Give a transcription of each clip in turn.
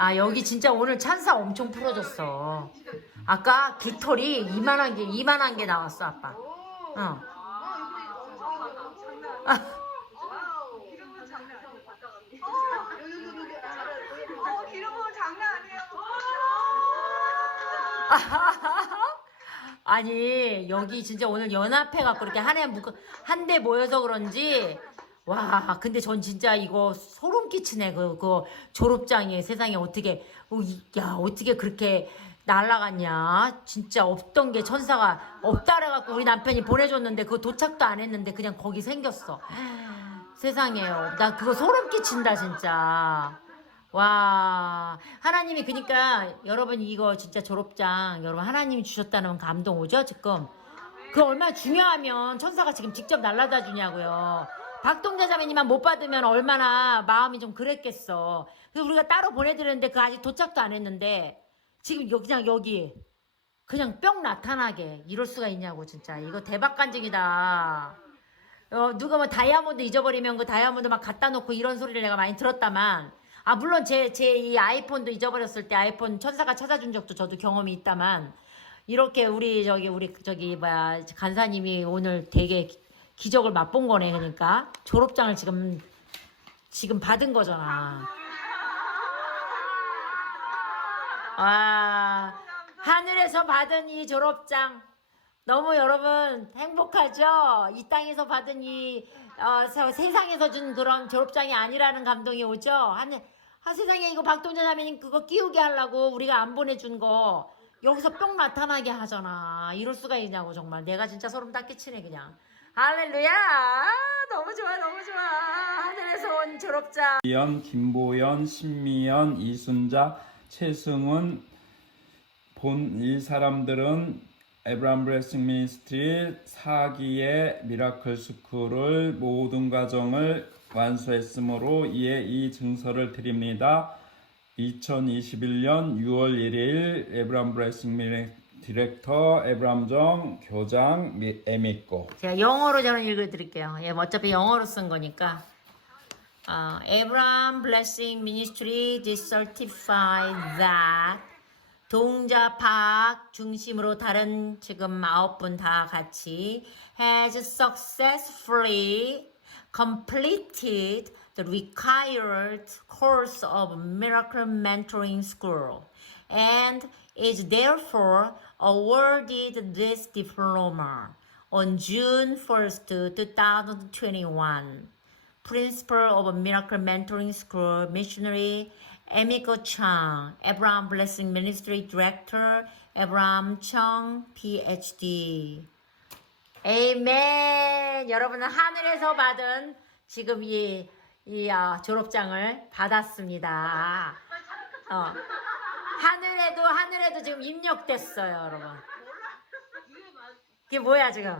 아 여기 진짜 오늘 찬사 엄청 풀어줬어. 아까 깃털이 이만한 게 이만한 게 나왔어 아빠. 어. 아. 아니 여기 진짜 오늘 연합해 갖고 이렇게 한해 한대 모여서 그런지 와 근데 전 진짜 이거 소름 끼치네. 그, 그 졸업장에 세상에 어떻게 어, 이- 야 어떻게 그렇게 날라갔냐. 진짜 없던 게 천사가 없다 그래갖고 우리 남편이 보내줬는데 그거 도착도 안 했는데 그냥 거기 생겼어. 세상에요. 나 그거 소름 끼친다 진짜. 와. 하나님이 그니까 여러분 이거 진짜 졸업장 여러분 하나님이 주셨다는 감동 오죠 지금? 그 얼마나 중요하면 천사가 지금 직접 날라다 주냐고요 박동자 자매님만 못 받으면 얼마나 마음이 좀 그랬겠어. 그래서 우리가 따로 보내드렸는데 그 아직 도착도 안 했는데 지금 여기 그냥 여기 그냥 뿅 나타나게 이럴 수가 있냐고 진짜. 이거 대박 간증이다. 어, 누가 뭐 다이아몬드 잊어버리면 그 다이아몬드 막 갖다 놓고 이런 소리를 내가 많이 들었다만. 아 물론 제 제 이 아이폰도 잊어버렸을 때 아이폰 천사가 찾아준 적도 저도 경험이 있다만. 이렇게 우리 저기 우리 저기 뭐야 간사님이 오늘 되게 기- 기적을 맛본 거네 그러니까 졸업장을 지금 지금 받은 거잖아. 와 하늘에서 받은 이 졸업장 너무 여러분 행복하죠? 이 땅에서 받은 이 어, 서- 세상에서 준 그런 졸업장이 아니라는 감동이 오죠? 하늘 아, 세상에 이거 박동자 자매님 그거 끼우게 하려고 우리가 안 보내준 거 여기서 뿅 나타나게 하잖아. 이럴 수가 있냐고 정말 내가 진짜 소름 딱 끼치네 그냥. 할렐루야! 아, 너무 좋아 너무 좋아 하늘에서 온 졸업장. 이연, 김보연, 신미연, 이순자, 최승훈 본이 사람들은 에브람 브레싱 미니스트리 4기의 미라클 스쿨을 모든 과정을 완수했으므로 이에 이 증서를 드립니다. 2021년 6월 1일 에브람 브레싱 디렉터 에브람정 교장 미- 에미꼬 제가 영어로 저는 읽어드릴게요. 예, 어차피 영어로 쓴 거니까. 아, Abraham Blessing Ministry did certify that 동자박 중심으로 다른 지금 아홉 분 다 같이 has successfully completed the required course of Miracle Mentoring School and is therefore awarded this diploma on June 1st, 2021. Principal of Miracle Mentoring School, missionary Emiko Chang, Abraham Blessing Ministry Director, Abraham Chung, PhD. 에이멘! 여러분은 하늘에서 받은 지금 이, 이 아, 졸업장을 받았습니다. 어. 하늘에도, 하늘에도 지금 입력됐어요, 여러분. 이게 뭐야, 지금?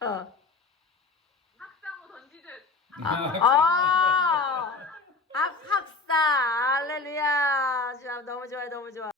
어. 학사모 던지듯. 아, 좋아.